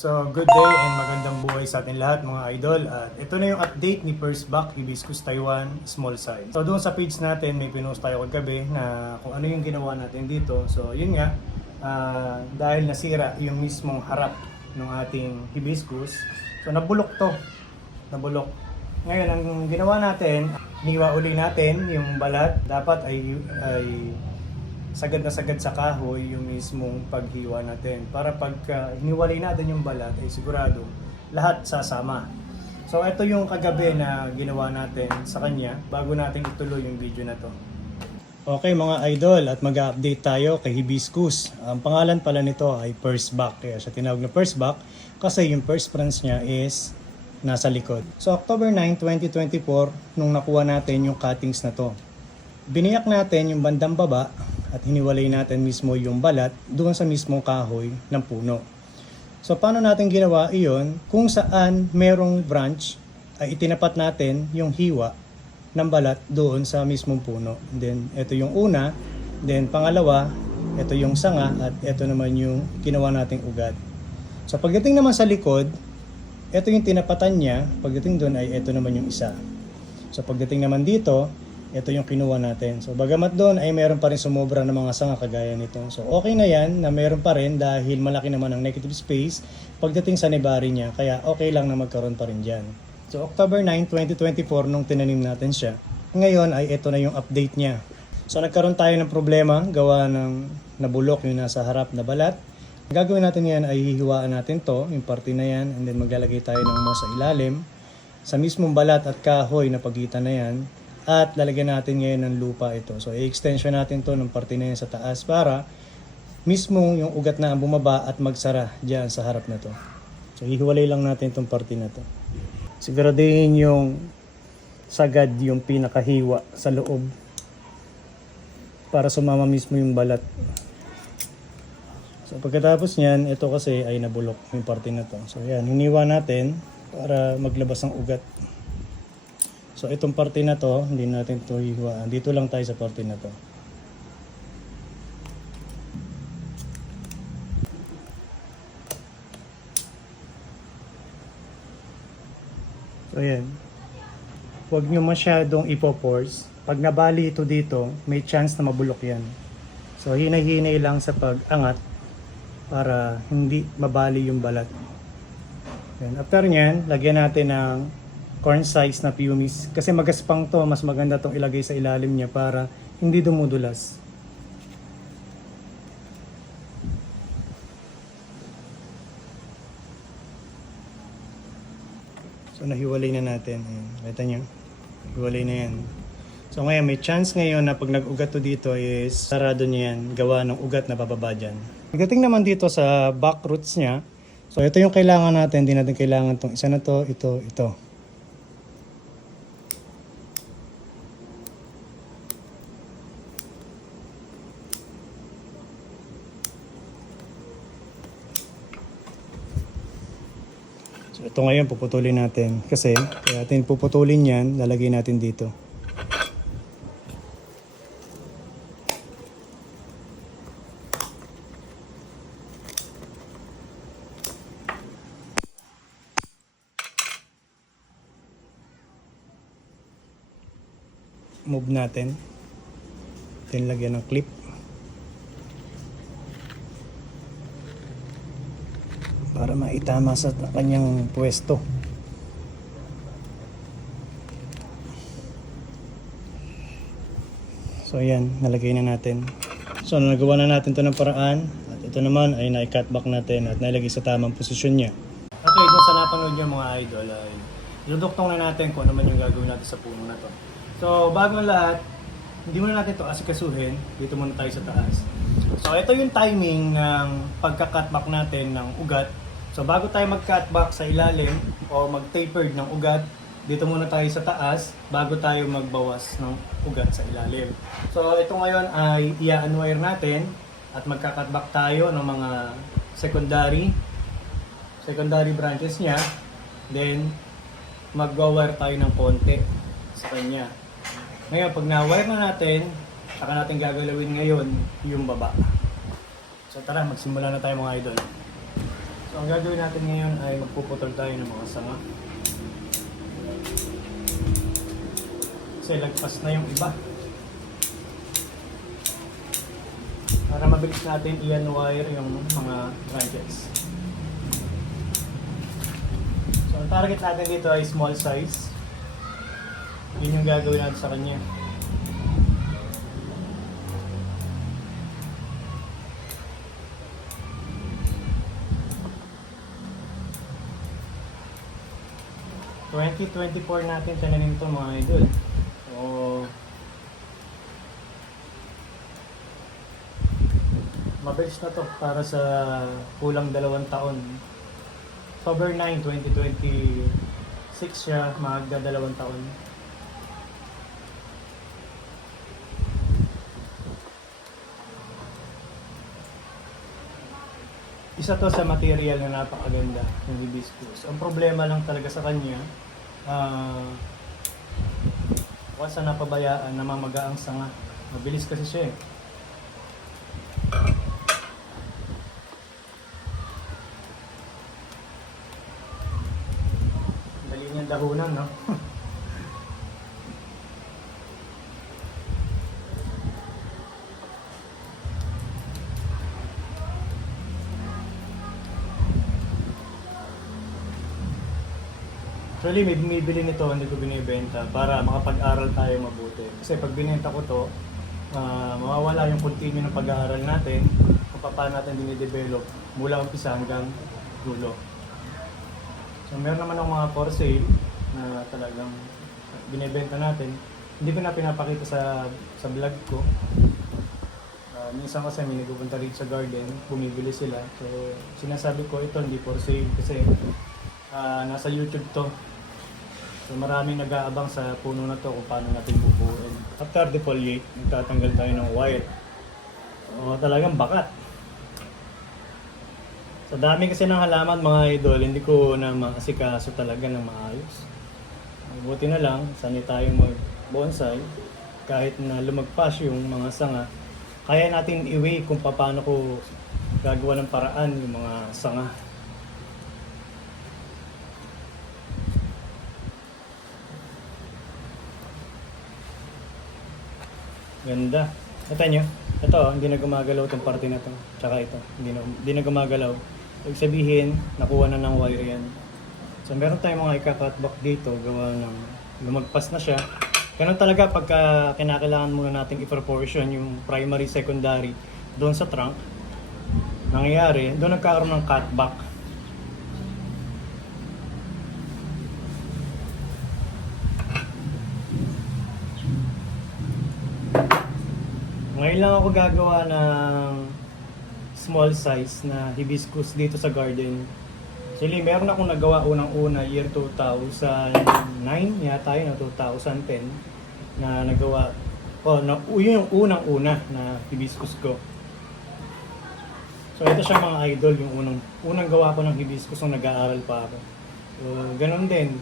So, good day and magandang buhay sa atin lahat mga idol. At ito na yung update ni Persback Hibiscus Taiwan Small Size. So, doon sa page natin may pinost tayo kagabi na kung ano yung ginawa natin dito. So, yun nga, dahil nasira yung mismong harap ng ating hibiscus. So, nabulok to. Nabulok. Ngayon, ang ginawa natin, niwa uli natin yung balat. Dapat ay sagad na sagad sa kahoy yung mismong paghiwa natin. Para pagka hiniwalay natin yung balat, ay sigurado lahat sasama. So ito yung kagabi na ginawa natin sa kanya bago natin ituloy yung video na to. Okay mga idol, at mag-update tayo kay Hibiscus. Ang pangalan pala nito ay Persback. Kaya siya tinawag na Persback kasi yung first branch niya is nasa likod. So October 9, 2024, nung nakuha natin yung cuttings na to, biniyak natin yung bandang baba at hiniwalay natin mismo yung balat doon sa mismong kahoy ng puno. So paano natin ginawa iyon? Kung saan merong branch ay itinapat natin yung hiwa ng balat doon sa mismong puno. Then ito yung una, then pangalawa, ito yung sanga, at ito naman yung ginawa nating ugat. So pagdating naman sa likod, ito yung tinapatan niya. Pagdating doon ay ito naman yung isa. So pagdating naman dito, ito yung kinuha natin. So bagamat doon ay meron pa rin sumobra ng mga sanga kagaya nito. So okay na yan na meron pa rin dahil malaki naman ang negative space pagdating sa nebari niya. Kaya okay lang na magkaroon pa rin dyan. So October 9, 2024 nung tinanim natin siya. Ngayon ay ito na yung update niya. So nagkaroon tayo ng problema gawa ng nabulok yung nasa harap na balat. Ang gagawin natin ngayon ay hihiwaan natin to, yung parte na yan, and then maglalagay tayo ng moss sa ilalim. Sa mismong balat at kahoy na pagitan na yan, at lalagyan natin ngayon ng lupa ito. So i-extension natin to ng parte na yan sa taas para mismo yung ugat na ang bumaba at magsara dyan sa harap na to. So hihiwalay lang natin itong parte na to. Siguraduhin yung sagad yung pinakahiwa sa loob para sumama mismo yung balat. So pagkatapos niyan, ito kasi ay nabulok yung parte na to. So yan, hiniwa natin para maglabas ang ugat. So itong parte na to, hindi natin ito hihiwaan. Dito lang tayo sa parte na to. So yan. Huwag nyo masyadong ipo-force. Pag nabali ito dito, may chance na mabulok yan. So hinay-hinay lang sa pag-angat para hindi mabali yung balat. Yan. After nyan, lagyan natin ng corn size na pumice. Kasi magaspang to, mas maganda tong ilagay sa ilalim niya para hindi dumudulas. So nahiwalay na natin. Kita nyo, hiwalay na yan. So ngayon, may chance ngayon na pag nag-ugat to dito is sarado niya yan, gawa ng ugat na bababa dyan. Pagdating naman dito sa back roots niya, so ito yung kailangan natin. Hindi natin kailangan tong isa na to, ito. So ito ngayon puputulin natin kasi kaya natin puputulin yan, lalagay natin dito. Move natin. Then lagyan ng clip. Para maitama sa kanyang pwesto. So ayan, nalagay na natin. So nagawa na natin to ng paraan. At ito naman ay na-cut back natin at nailagay sa tamang posisyon niya. Okay, kung sa napanood niyo mga idol, ay iluduktong na natin kung ano man yung gagawin natin sa puno na to. So bago ang lahat, hindi muna natin to asikasuhin. Dito muna tayo sa taas. So ito yung timing ng pagka-cut back natin ng ugat. So bago tayo mag-cut back sa ilalim o mag-tapered ng ugat, dito muna tayo sa taas bago tayo magbawas ng ugat sa ilalim. So ito ngayon ay i-unwire natin at magka-cut back tayo ng mga secondary branches niya. Then mag-wire tayo ng konti sa kanya. Ngayon pag na-wire na natin, saka natin gagalawin ngayon yung baba. So tara, magsimula na tayo mga idol. So ang gagawin natin ngayon ay magpuputol tayo ng mga sanga. Kasi lagpas na yung iba. Para mabilis natin i-unwire yung mga branches. So ang target natin dito ay small size. Yun yung gagawin natin sa kanya. ...2024 natin tinanim ito mga idol. So, mabilis na to para sa kulang 2 taon. October 9, 2026 siya, magda 2 taon. Isa to sa material na napakaganda ng hibiscus. Ang problema lang talaga sa kanya, once na napabayaan, namamaga ang sanga. Mabilis kasi siya eh. Dali niyang dahunan, no? Actually, may bumibili nito, hindi ko binibenta para makapag-aral tayo mabuti. Kasi pag binenta ko to, mawawala yung continue ng pag-aaral natin kung paano natin dinidevelop mula umpisa hanggang dulo. So meron naman ng mga for sale na talagang binibenta natin. Hindi ko na pinapakita sa vlog ko. Minsan kasi may nagpupunta rin sa garden, bumibili sila. So sinasabi ko ito hindi for sale kasi nasa YouTube to. So maraming nag-aabang sa puno na to kung paano natin bubuuin. After defoliate, nagtatanggal tayo ng wire. So talagang bakat. Sa dami kasi ng halaman mga idol, hindi ko na maasikaso talaga ng maayos. Buti na lang, sanay tayong mag-bonsai. Kahit na lumagpas yung mga sanga, kaya natin i-weigh kung paano ko gagawa ng paraan yung mga sanga. Ganda. Ito nyo. Ito, hindi na gumagalaw itong parte na to. Tsaka ito, hindi na gumagalaw. Ibig sabihin, nakuha na ng wire yan. So meron tayong mga ika-cutback dito, gawa ng lumagpas na siya. Ganun talaga pagka kinakailangan muna nating i-proportion yung primary, secondary doon sa trunk. Nangyayari, doon nagkakaroon ng cutback. Ngayon lang ako gagawa ng small size na hibiscus dito sa garden. Actually, meron akong nagawa unang-una year 2009 yata yun, 2010 na nagawa. Yun yung unang-una na hibiscus ko. So ito siya mga idol, yung unang gawa ko ng hibiscus nung nag-aaral pa ako. So ganun din,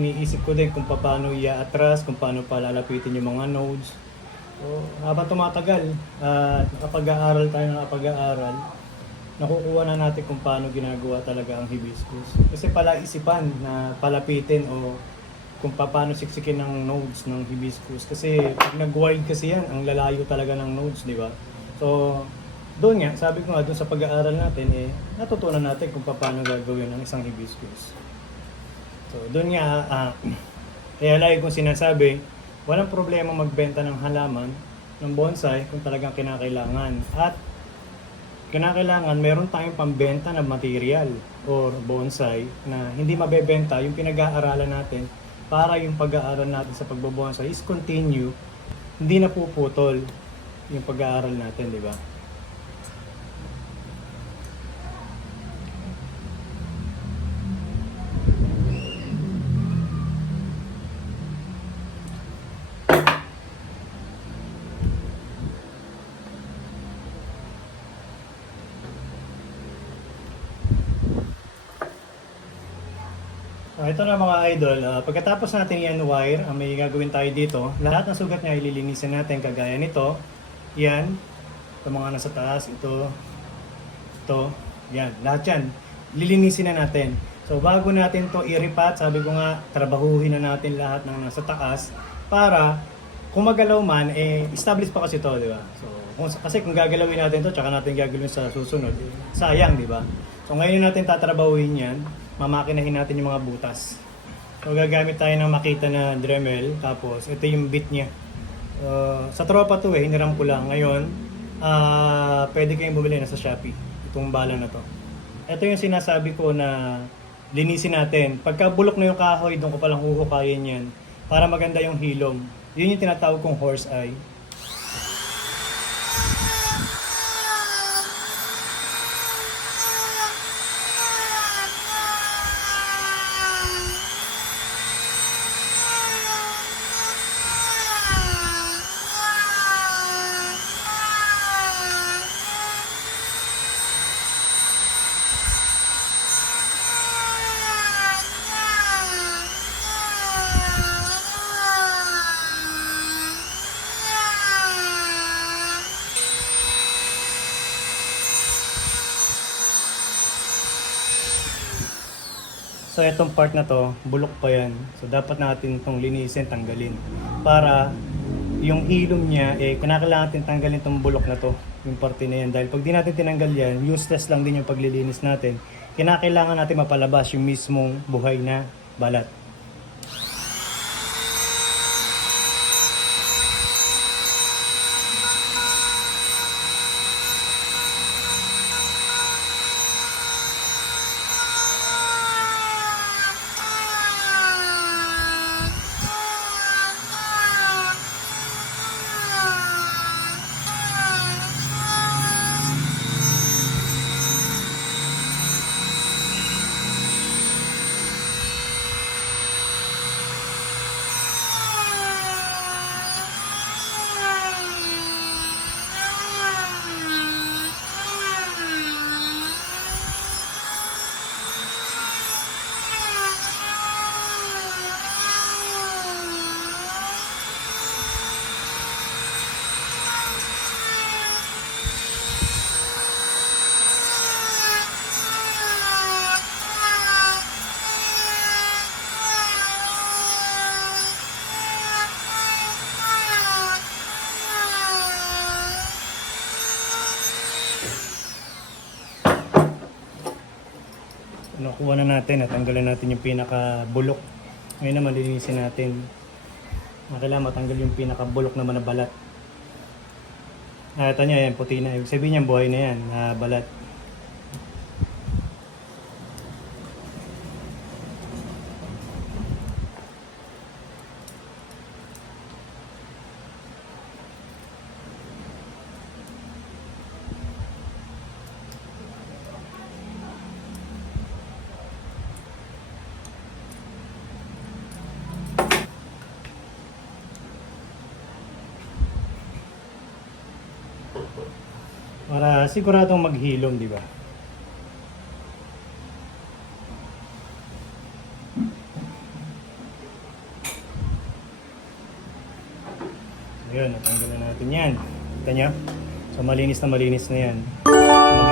iniisip ko din kung paano i-atras, kung paano palalapitin yung mga nodes. So, habang tumatagal at nakapag-aaral tayo ng nakapag-aaral, nakukuha na natin kung paano ginagawa talaga ang hibiscus. Kasi palaisipan na palapitin o kung paano siksikin ng nodes ng hibiscus. Kasi pag nag-wild kasi yan, ang lalayo talaga ng nodes, di ba? So, doon nga, sabi ko nga doon sa pag-aaral natin, natutunan natin kung paano gagawin ang isang hibiscus. So, doon nga, kaya lagi kong sinasabi, walang problema magbenta ng halaman ng bonsai kung talagang kinakailangan. At kinakailangan meron tayong pambenta na material or bonsai na hindi mabebenta yung pinag-aaralan natin para yung pag-aaral natin sa pagbobonsai is continue, hindi na puputol yung pag-aaral natin, di ba? Ito na mga idol, pagkatapos natin i-unwire, may gagawin tayo dito. Lahat ng sugat niya ililinisin natin kagaya nito. Yan, ito mga nasa taas, ito, yan, lahat yan. lilinisin na natin. So bago natin to iripat, sabi ko nga, trabahuhin na natin lahat ng nasa taas para kung magalaw man, established pa kasi to, di ba? So, kasi kung gagalawin natin to, tsaka natin gagalawin sa susunod, sayang, di ba? So ngayon natin tatrabahuhin yan, mamakinahin natin yung mga butas. So gagamit tayo ng makita na Dremel, tapos ito yung bit niya. Sa tropa to hiniram ko lang. Ngayon, pwede kayong bumili na sa Shopee, itong bala na to. Ito yung sinasabi ko na linisin natin. Pagka bulok na yung kahoy, doon ko palang huhukayin yan para maganda yung hilom. Yun yung tinatawag kong horse eye. So itong part na to, bulok pa yan. So dapat natin itong linisin, tanggalin. Para yung hilom niya, kinakailangan natin tanggalin itong bulok na to. Yung parte na yan. Dahil pag di natin tinanggal yan, useless lang din yung paglilinis natin. Kinakailangan natin mapalabas yung mismong buhay na balat. Nakuha na natin, natanggalan natin yung pinaka-bulok. Ngayon naman lilinisin natin. Kailangan matanggal yung pinaka-bulok naman na balat. Ito niya, yan, puti na. Ibig sabihin niya, buhay na yan, na balat. Para siguradong maghilom, di ba? Ayun, natanggalan natin yan. Kita nyo? So malinis na yan. So,